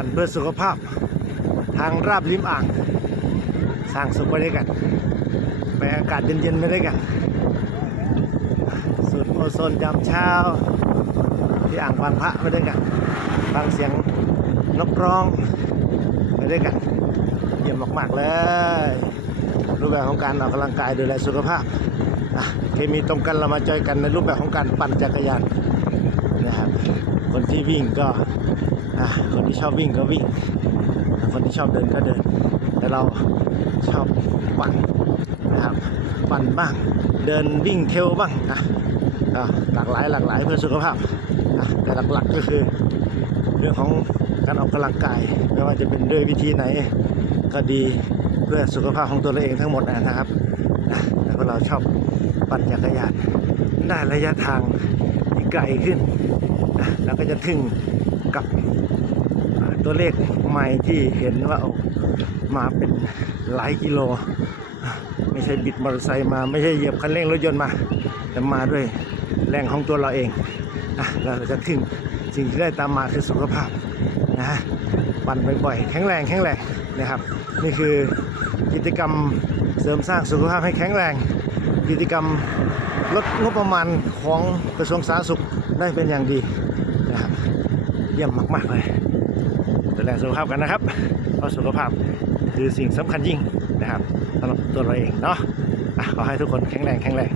ปั่นเพื่อสุขภาพ ทางราบริมอ่าง สร้างสุขไปด้วยกัน ไปอากาศเย็นๆไปด้วยกันสูตรโอโซนยามเช้า ที่อ่างบางพระไปด้วยกันฟังเสียงนกร้องไปด้วยกันเยี่ยมมากๆเลย รูปแบบของการออกกำลังกายดูแลสุขภาพเคมีตรงกันเรามาจอยกันในรูปแบบของการปั่นจักรยานนะครับคนที่วิ่งก็ คนที่ชอบวิ่งก็วิ่ง คนที่ชอบเดินก็เดิน แต่เราชอบปั่นนะครับ ปั่นบ้าง เดินวิ่งเทลบ้างนะหลากหลายหลากหลายเพื่อสุขภาพนะแต่หลักๆก็คือเรื่องของการออกกำลังกาย ไม่ว่าจะเป็นด้วยวิธีไหนก็ดีเพื่อสุขภาพของตัวเราเองทั้งหมดนะครับแล้วก็เราชอบปั่นจักรยานได้ระยะทางที่ไกลขึ้นนะแล้วก็จะถึงกับ ตัวเลขใหม่ที่เห็นว่าเอามาเป็นหลายกิโล ไม่ใช่บิดมอเตอร์ไซค์มาไม่ใช่เหยียบคันเร่งรถยนต์มา แต่มาด้วยแรงของตัวเราเองนะเราจะถึงสิ่งที่ได้ตามมาคือสุขภาพนะฮะปั่นบ่อยๆแข็งแรงแข็งแรงนะครับ นี่คือกิจกรรมเสริมสร้างสุขภาพให้แข็งแรง กิจกรรมลดงบประมาณของกระทรวงสาธารณสุขได้เป็นอย่างดีนะครับเยี่ยมมาก ๆ เลย ดูแลสุขภาพกันนะครับ เพราะสุขภาพคือสิ่งสำคัญยิ่งนะครับสำหรับตัวเราเองเนาะขอให้ทุกคนแข็งแรงแข็งแรง